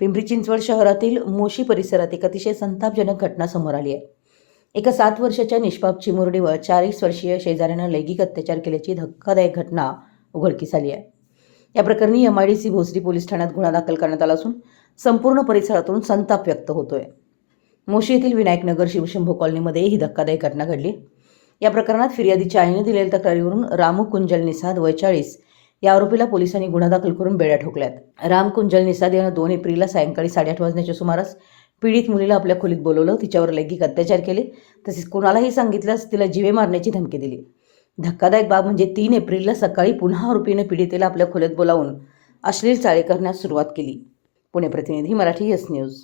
पिंपरी चिंचवड शहरातील मोशी परिसरात एक अतिशय संतापजनक घटना समोर आली आहे. एका 7 वर्षाच्या निष्पाप चिमुरडीवर 40 वर्षीय शेजाऱ्यानं लैंगिक अत्याचार केल्याची धक्कादायक घटना उघडकीस आली आहे. या प्रकरणी MIDC भोसरी पोलीस ठाण्यात गुन्हा दाखल करण्यात आला असून संपूर्ण परिसरातून संताप व्यक्त होतोय. मोशी येथील विनायकनगर शिवशंभू कॉलनीमध्ये ही धक्कादायक घटना घडली. या प्रकरणात फिर्यादीच्या आईने दिलेल्या तक्रारीवरून रामू कुंजल निसाद वय 40 या आरोपीला पोलिसांनी गुन्हा दाखल करून बेड्या ठोकल्यात. राम कुंजल निसाद यानं 2 एप्रिलला सायंकाळी 8:30 वाजण्याच्या सुमारास पीडित मुलीला आपल्या खोलीत बोलवलं, तिच्यावर लैंगिक अत्याचार केले, तसेच कोणालाही सांगितल्यास तिला जीवे मारण्याची धमकी दिली. धक्कादायक बाब म्हणजे 3 एप्रिलला सकाळी पुन्हा आरोपीने पीडितेला आपल्या खोलीत बोलावून अश्लील चाळे करण्यास सुरुवात केली. पुणे प्रतिनिधी, मराठी यस न्यूज.